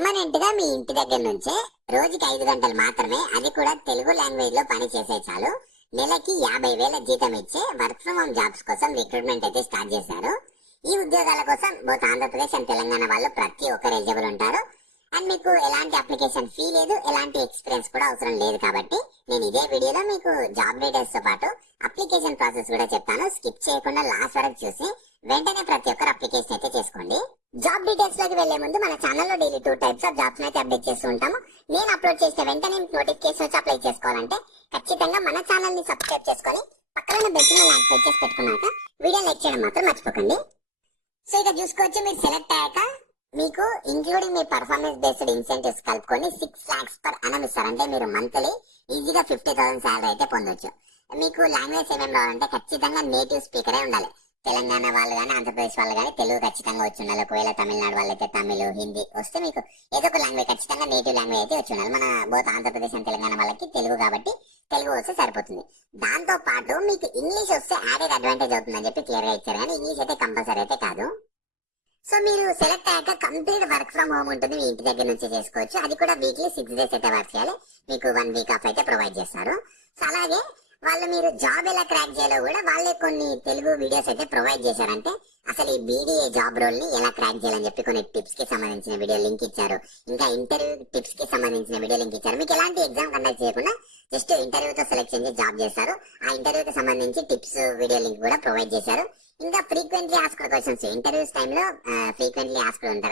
Permanent గా మీ ఇంటి దగ్గర నుంచే రోజుకి 5 గంటలు మాత్రమే, అది కూడా తెలుగు లాంగ్వేజ్ లో పని చేసే చాలు నెలకి 50,000 జీతం ఇచ్చే వర్క్ ఫ్రమ్ హోమ్ జాబ్స్ కోసం రిక్రూట్మెంట్ అయితే స్టార్ట్ చేశారు. ఈ ఉద్యోగాల కోసం బోత్ ఆంధ్రప్రదేశ్ అండ్ తెలంగాణ వాళ్ళు ప్రతి ఒక్కరు ఎలిజిబుల్ ఉంటారు. అండ్ మీకు ఎలాంటి అప్లికేషన్ ఫీ లేదు, ఎలాంటి ఎక్స్పీరియన్స్ కూడా అవసరం లేదు. కాబట్టి నేను ఇదే వీడియోలో మీకు జాబ్ డీటెయిల్స్ తో పాటు అప్లికేషన్ ప్రాసెస్ కూడా చెప్తాను. స్కిప్ చేయకుండా లాస్ట్ వరకు చూసి వెంటనే ప్రతి ఒక్కరు అప్లికేషన్ అయితే చేసుకోండి. జాబ్ డీటెయిల్స్ లోకి వెళ్లే ముందు మన ఛానల్లో డైలీ 2 టైప్స్ ఆఫ్ జాబ్స్ అయితే అప్డేట్ చేస్తూ ఉంటాము. నేను అప్లోడ్ చేసిన వెంటనే నోటిఫికేషన్ వచ్చి అప్లై చేసుకోవాలంటే ఖచ్చితంగా మన ఛానల్ ని సబ్స్క్రైబ్ చేసుకొని పక్కన బెల్ సింబల్ యాక్టివేట్ చేసి పెట్టుకున్నాక వీడియో లైక్ చేయడం మాత్రం మర్చిపోకండి. సో ఇక చూసుకోవచ్చు, మీరు సెలెక్ట్ అయ్యాక మీకు ఇంక్లూడింగ్ మీ పర్ఫార్మెన్స్ బేస్డ్ ఇన్సెంటివ్స్ కలుపుకొని 6 lakhs per annum ఇస్తారు. అంటే మీరు మంత్లీ ఈజీగా 50,000 శాలరీ అయితే పొందొచ్చు. మీకు లాంగ్వేజ్ ఏమేమి రావాలంటే ఖచ్చితంగా నేటివ్ స్పీకరే ఉండాలి. తెలంగాణ వాళ్ళు కానీ ఆంధ్రప్రదేశ్ వాళ్ళు కానీ తెలుగు ఖచ్చితంగా వచ్చి ఉండాలి. ఒకవేళ తమిళనాడు వాళ్ళైతే తమిళ, హిందీ వస్తే మీకు ఏదో ఒక లాంగ్వేజ్ ఖచ్చితంగా నేటివ్ లాంగ్వేజ్ అయితే వచ్చి ఉండాలి. మన బోత్ ఆంధ్రప్రదేశ్ అండ్ తెలంగాణ వాళ్ళకి తెలుగు కాబట్టి తెలుగు వస్తే సరిపోతుంది. దాంతో పాటు మీకు ఇంగ్లీష్ వస్తే యాడెడ్ అడ్వాంటేజ్ అవుతుందని చెప్పి క్లియర్ గా ఇచ్చారు, కానీ ఇంగ్లీష్ అయితే కంపల్సరీ అయితే కాదు. సో మీరు సెలెక్ట్ అయ్యాక కంప్లీట్ వర్క్ ఫ్రమ్ హోమ్ ఉంటుంది, మీ ఇంటి దగ్గర నుంచి చేసుకోవచ్చు. అది కూడా వీక్లీ 6 days అయితే వర్క్ చేయాలి. మీకు 1 week ఆఫ్ అయితే ప్రొవైడ్ చేస్తారు. సో అలాగే వాళ్ళు మీరు జాబ్ ఎలా క్రాక్ చేయాలో కూడా వాళ్ళే కొన్ని తెలుగు వీడియోస్ అయితే ప్రొవైడ్ చేశారంటే అసలు ఈ బీడీఏ జాబ్ రోల్ ని ఎలా క్రాక్ చేయాలని చెప్పి కొన్ని టిప్స్ కి సంబంధించిన వీడియో లింక్ ఇచ్చారు. ఇంకా ఇంటర్వ్యూ టిప్స్ కి సంబంధించిన వీడియో లింక్ ఇచ్చారు. మీకు ఎలాంటి ఎగ్జామ్ కండక్ట్ చేయకుండా జస్ట్ ఇంటర్వ్యూతో సెలెక్ట్ చేసి జాబ్ చేస్తారు. ఆ ఇంటర్వ్యూకి సంబంధించి టిప్స్ వీడియో లింక్ కూడా ప్రొవైడ్ చేశారు. ఇంకా ఫ్రీక్వెంట్లీ ఆస్క్డ్ క్వశ్చన్స్, ఇంటర్వ్యూస్ టైంలో ఫ్రీక్వెంట్లీ ఆస్కింగ్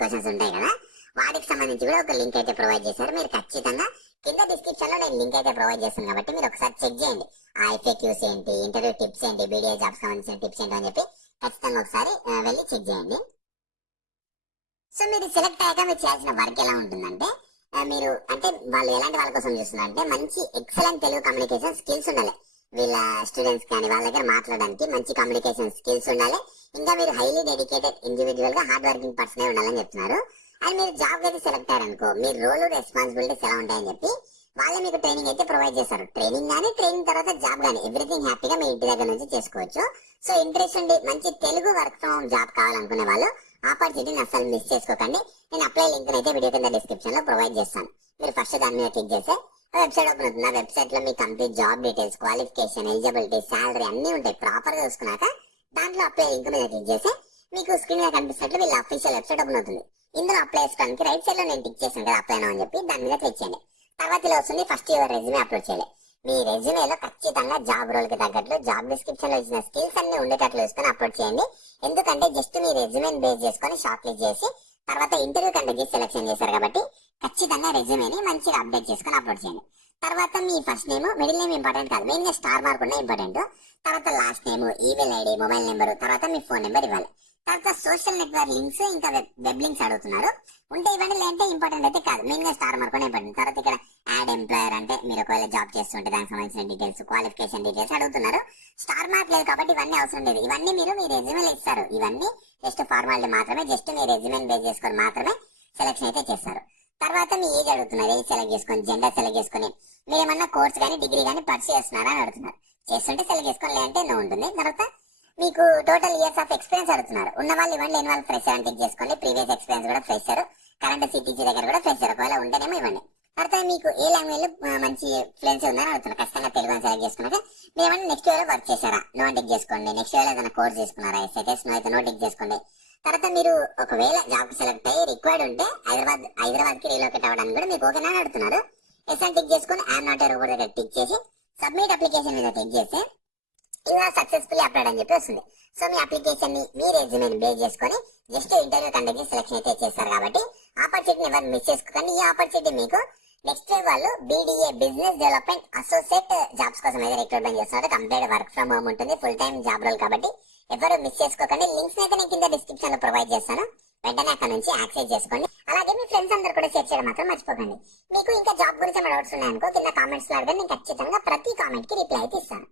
క్వశ్చన్స్ ఉంటాయి కదా, వాటికి సంబంధించి కూడా ఒక లింక్ అయితే ప్రొవైడ్ చేశారు. మీరు ఖచ్చితంగా కింద డిస్క్రిప్షన్ లో నేను లింక్ అయితే ప్రొవైడ్ చేస్తాను కాబట్టి మీరు ఒకసారి చెక్ చేయండి. ఆ ఎఫ్ఏక్యూస్ ఏంటి, ఇంటర్వ్యూ టిప్స్ ఏంటి, బీడీఏ జాబ్స్ సంబంధించిన టిప్స్ ఏంటి అని చెప్పి ఖచ్చితంగా ఒకసారి వెళ్ళి చెక్ చేయండి. సో మీరు సెలెక్ట్ అయ్యాక మీరు చేయాల్సిన వర్క్ ఎలా ఉంటుందంటే మీరు అంటే వాళ్ళు ఎలాంటి వాళ్ళ కోసం చూస్తున్నారంటే మంచి ఎక్సలెంట్ తెలుగు కమ్యూనికేషన్ స్కిల్స్ ఉండాలి. వీళ్ళ స్టూడెంట్స్ కానీ వాళ్ళ దగ్గర మాట్లాడడానికి మంచి కమ్యూనికేషన్ స్కిల్స్ ఉండాలి. ఇంకా మీరు హైలీ డెడికేటెడ్ ఇండివిజువల్ గా హార్డ్ వర్కింగ్ పర్సన్ ఉండాలని చెప్తున్నారు. అండ్ మీరు జాబ్ అయితే సెలెక్ట్ అయ్యారనుకో మీ రోల్ రెస్పాన్సిబిలిటీస్ ఎలా ఉంటాయని చెప్పి వాళ్ళే మీకు ట్రైనింగ్ అయితే ప్రొవైడ్ చేస్తారు. ట్రైనింగ్ కానీ ట్రైనింగ్ తర్వాత జాబ్ కానీ ఎవ్రీథింగ్ హ్యాపీగా మీ ఇంటి దగ్గర నుంచి చేసుకోవచ్చు. సో ఇంట్రెస్ట్ ఉండి మంచి Telugu work from home job కావాలనుకునే వాళ్ళు ఆపర్చునిటీని అసలు మిస్ చేసుకోకండి. నేను అప్లై లింక్ అయితే వీడియో కింద డిస్క్రిప్షన్ లో ప్రొవైడ్ చేస్తాను. మీరు ఫస్ట్ దాని మీద క్లిక్ చేస్తే వెబ్సైట్ ఓపెన్ అవుతుంది. ఆ వెబ్సైట్ లో మీ complete job details, qualification, eligibility, salary అన్ని ఉంటాయి. ప్రాపర్ గా చూసుకున్నాక దాంట్లో అప్లై లింక్ మీద క్లిక్ చేస్తే మీకు స్క్రీన్ మీద కనిపిస్తున్నట్లు వీళ్ళ అఫీషియల్ వెబ్సైట్ ఓపెన్ అవుతుంది. ఇందులో అప్లై చేసుకోవడానికి రైట్ సైడ్ లో నేను టిక్ చేశాను కదా అప్లై అని చెప్పి, దాని మీద క్లిక్ చేయండి. తర్వాత ఇలా వస్తుంది ఫస్ట్ యువర్ రెజ్యూమే అప్లోడ్ చేయాలి. మీ రెజ్యూమేలో ఖచ్చితంగా జాబ్ రోల్ కి తగ్గట్లు జాబ్ డిస్క్రిప్షన్ లో ఇచ్చిన స్కిల్స్ అన్ని ఉండేటట్లు వేసుకొని అప్లోడ్ చేయండి. ఎందుకంటే జస్ట్ మీ రెజ్యూమేని బేస్ చేసుకొని షార్ట్ లిస్ట్ చేసి తర్వాత ఇంటర్వ్యూ కండక్ట్ చేసి సెలెక్షన్ చేశారు కాబట్టి ఖచ్చితంగా రెజ్యూమేని మంచిగా అప్డేట్ చేసుకొని అప్లోడ్ చేయండి. తర్వాత మీ first name, middle name important కాదు, మెయిన్ గా స్టార్ మార్క్ ఉన్న ఇంపార్టెంట్. తర్వాత last name, email ID, mobile number, తర్వాత మీ ఫోన్ నెంబర్ ఇవ్వాలి. తర్వాత సోషల్ నెట్వర్క్ లింక్స్, ఇంకా వెబ్ లింక్స్ అడుగుతున్నారు. ఉంటే ఇవ్వండి, లేదంటే ఇంపార్టెంట్ అయితే కాదు, మెయిన్ గా స్టార్ మార్క్ ఉన్న ఇంపార్టెంట్. తర్వాత ఇక్కడ యాడ్ ఎంప్లాయర్ అంటే మీరు ఒకవేళ జాబ్ చేస్తుంటే దానికి సంబంధించిన డీటెయిల్స్, క్వాలిఫికేషన్ డీటెయిల్స్ అడుగుతున్నారు. స్టార్ మార్క్ లేదు కాబట్టి ఇవన్నీ అవసరం లేదు. ఇవన్నీ మీరు మీ రెజ్యూమేలో ఇస్తారు. ఇవన్నీ జస్ట్ ఫార్మాలిటీ మాత్రమే, జస్ట్ మీ రెజ్యూమేని బేస్ చేసుకొని మాత్రమే సెలెక్షన్ అయితే చేస్తారు. తర్వాత మీ ఏజ్ అడుగుతున్నారు, ఏజ్ సెలెక్ట్ చేసుకొని, జెండర్ సెలెక్ట్ చేసుకొని, మీరు ఏమన్నా కోర్స్ కానీ డిగ్రీ కానీ పర్సూ చేస్తున్నారా అని అడుగుతున్నారు. చేస్తుంటే సెలెక్ట్ చేసుకొని, లేదంటే నో ఉంటుంది. తర్వాత మీకు టోటల్ ఇయర్స్ ఆఫ్ ఎక్స్పీరియన్స్ అడుగుతున్నారు. ఉన్న వాళ్ళు ఇవ్వండి, లేని వాళ్ళు ఫ్రెషర్ అని టిక్ చేసుకోండి. ప్రీవియస్ ఎక్స్పీరియన్స్ కూడా ఫ్రెషర్, కరెంట్ సిటీజీ దగ్గర కూడా ఫ్రెషర్, ఒకవేళ ఉంటేనేమో ఇవ్వండి. తర్వాత మీకు ఏ లాంగ్వేజ్ మంచి ఫ్లూయెన్సీ ఉందని అడుగుతున్నారు. ఖచ్చితంగా తెలుగు అని సెలెక్ట్ చేసుకున్నాక మీరు ఏమన్నా నెక్స్ట్ ఇయర్ వర్క్ చేశారా, నో టిక్ చేసుకోండి. నెక్స్ట్ ఇయర్ ఏదైనా కోర్స్ తీసుకున్నారా, ఎస్ఐఎస్ నో అయితే నో టిక్ చేసుకోండి. తర్వాత మీరు ఒకవేళ జాబ్ సెలెక్ట్ అయ్యి రిక్వైర్డ్ ఉంటే హైదరాబాద్ కి రీలోకేట్ అవ్వడానికి కూడా మీకు ఓకేనా అడుగుతున్నారు. ఎస్ అని టిక్ చేసుకుని ఐఎమ్ నాట్ ఏ రోబోట్ దగ్గర టిక్ చేసి సబ్మిట్ అప్లికేషన్ మీద క్లిక్ చేస్తే ఇలా సక్సెస్ఫుల్లీ అప్లోడ్ అని చెప్పి వస్తుంది. సో మీ అప్లికేషన్ ని మీ రెజ్యూమేని బేస్ చేసుకొని జస్ట్ ఇంటర్వ్యూ కండక్ట్ చేసి సెలెక్షన్ అయితే చేస్తారు. కాబట్టి ఆపర్చునిటీని ఎవరు మిస్ చేసుకోకండి. ఈ ఆపర్చునిటీ మీకు నెక్స్ట్ వాళ్ళు BDA business development associate jobs కోసం అయితే రిక్రూట్మెంట్ చేస్తున్నారు. కంప్లీట్ వర్క్ ఫ్రమ్ హోమ్ ఉంటుంది, ఫుల్ టైం జాబ్ రోల్ కాబట్టి ఎవరు మిస్ చేసుకోకండి. లింక్స్ అయితే నేను కింద డిస్క్రిప్షన్ లో ప్రొవైడ్ చేస్తాను, వెంటనే అక్కడ నుంచి యాక్సెస్ చేసుకోండి. అలాగే మీ ఫ్రెండ్స్ అందరు కూడా షేర్ చేయడం మాత్రం మర్చిపోకండి. మీకు ఇంకా జాబ్ గురించి డౌట్స్ ఉన్నాయనుకో కింద కామెంట్స్ లో అడగండి, నేను ఖచ్చితంగా ప్రతి కామెంట్ కి రిప్లై అయితే ఇస్తాను.